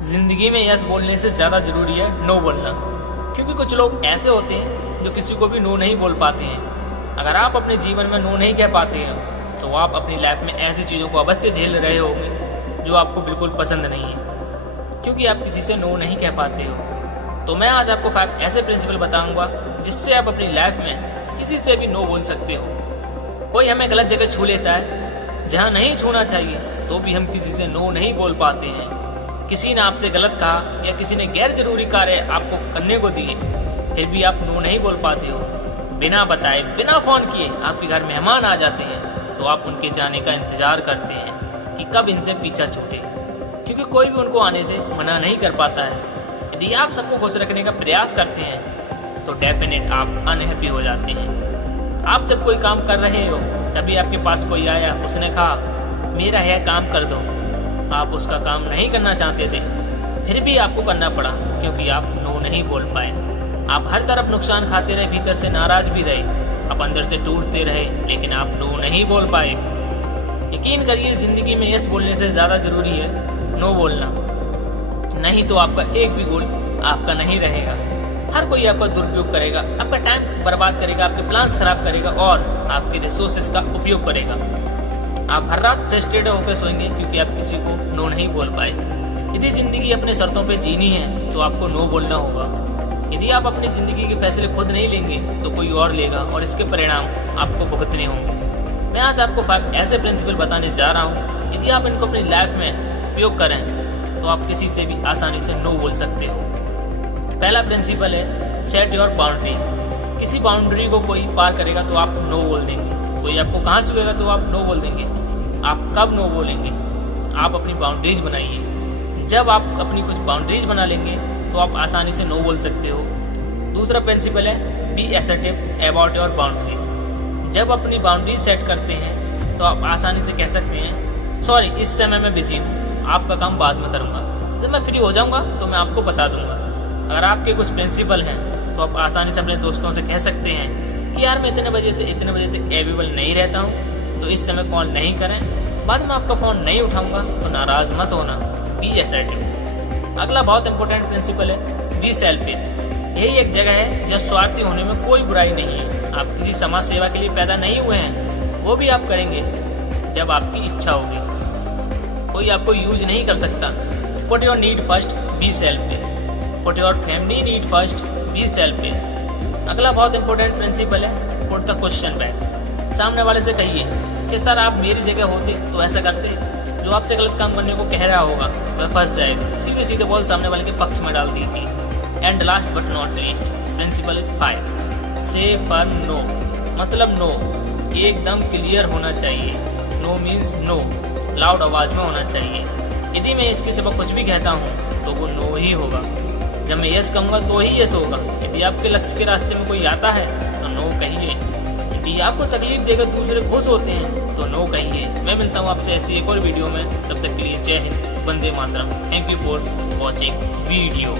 जिंदगी में यस बोलने से ज्यादा जरूरी है नो बोलना, क्योंकि कुछ लोग ऐसे होते हैं जो किसी को भी नो नहीं बोल पाते हैं। अगर आप अपने जीवन में नो नहीं कह पाते हैं तो आप अपनी लाइफ में ऐसी चीजों को अवश्य झेल रहे होंगे जो आपको बिल्कुल पसंद नहीं है, क्योंकि आप किसी से नो नहीं कह पाते हो। तो मैं आज आपको 5 ऐसे प्रिंसिपल बताऊंगा जिससे आप अपनी लाइफ में किसी से भी नो बोल सकते हो। कोई हमें गलत जगह छू लेता है जहाँ नहीं छूना चाहिए, तो भी हम किसी से नो नहीं बोल पाते हैं। किसी ने आपसे गलत कहा या किसी ने गैर जरूरी कार्य आपको करने को दिए, फिर भी आप नो नहीं बोल पाते हो। बिना बताए, बिना फोन किए आपके घर मेहमान आ जाते हैं तो आप उनके जाने का इंतजार करते हैं कि कब इनसे पीछा छूटे, क्योंकि कोई भी उनको आने से मना नहीं कर पाता है। यदि आप सबको खुश रखने का प्रयास करते हैं तो डेफिनेट आप अनहैप्पी हो जाते हैं। आप जब कोई काम कर रहे हो तभी आपके पास कोई आया, उसने कहा मेरा यह काम कर दो। आप उसका काम नहीं करना चाहते थे, फिर भी आपको करना पड़ा क्योंकि आप नो नहीं बोल पाए। आप हर तरफ नुकसान खाते रहे, भीतर से नाराज भी रहे, आप अंदर से टूटते रहे, लेकिन आप नो नहीं बोल पाए। यकीन करिए, जिंदगी में यस बोलने से ज्यादा जरूरी है नो बोलना, नहीं तो आपका एक भी गोल आपका नहीं रहेगा। हर कोई आपका दुरुपयोग करेगा, आपका टाइम बर्बाद करेगा, आपके प्लान्स खराब करेगा और आपके रिसोर्सेज का उपयोग करेगा। आप हर रात फ्रस्ट्रेटेड होकर सोएंगे क्योंकि आप किसी को नो नहीं बोल पाए। यदि जिंदगी अपने शर्तों पे जीनी है तो आपको नो बोलना होगा। यदि आप अपनी जिंदगी के फैसले खुद नहीं लेंगे तो कोई और लेगा और इसके परिणाम आपको भुगतने होंगे। मैं आज आपको 5 ऐसे प्रिंसिपल बताने जा रहा हूँ, यदि आप इनको अपनी लाइफ में उपयोग करें तो आप किसी से भी आसानी से नो बोल सकते हो। पहला प्रिंसिपल है सेट योर बाउंड्रीज। किसी बाउंड्री को कोई पार करेगा तो आप नो बोल देंगे, कोई आपको कहाँ छुएगा तो आप नो बोल देंगे। आप कब नो बोलेंगे? आप अपनी बाउंड्रीज बनाइए। जब आप अपनी कुछ बाउंड्रीज बना लेंगे तो आप आसानी से नो बोल सकते हो। दूसरा प्रिंसिपल है be assertive about your boundaries. जब अपनी बाउंड्रीज सेट करते हैं तो आप आसानी से कह सकते हैं सॉरी, इस समय मैं बिजी हूँ, आपका काम बाद में करूंगा, जब मैं फ्री हो जाऊंगा तो मैं आपको बता दूंगा। अगर आपके कुछ प्रिंसिपल हैं तो आप आसानी से अपने दोस्तों से कह सकते हैं कि यार मैं इतने बजे से इतने बजे तक अवेलेबल नहीं रहता हूँ, तो इस समय कॉल नहीं करें, बाद में आपका फोन नहीं उठाऊंगा, तो नाराज मत होना। Be assertive. अगला बहुत इंपॉर्टेंट प्रिंसिपल है बी सेल्फिश। यही एक जगह है जहाँ स्वार्थी होने में कोई बुराई नहीं है। आप किसी समाज सेवा के लिए पैदा नहीं हुए हैं, वो भी आप करेंगे जब आपकी इच्छा होगी। कोई आपको यूज नहीं कर सकता। Put your need first, be selfish. Put your family need first, be selfish. अगला बहुत इंपॉर्टेंट प्रिंसिपल है पुट द क्वेश्चन बैक। सामने वाले से कहिए कि सर आप मेरी जगह होते तो ऐसा करते, जो आपसे गलत काम करने को कह रहा होगा वह फंस जाएगा। सीधे सीधे बोल सामने वाले के पक्ष में डाल दीजिए। And last but not least principle 5, say firm no. मतलब नो एकदम क्लियर होना चाहिए। नो मीन्स नो, लाउड आवाज में होना चाहिए। यदि मैं इसके सिवा कुछ भी कहता हूँ तो वो नो ही होगा। जब मैं यस कहूँगा तो ही यस होगा। यदि आपके लक्ष्य के रास्ते में कोई आता है तो नो कहिए। यदि आपको तकलीफ देकर दूसरे खुश होते हैं तो नो कहिए। मैं मिलता हूँ आपसे ऐसी एक और वीडियो में, तब तक के लिए जय हिंद, वंदे मातरम। Thank you for watching video.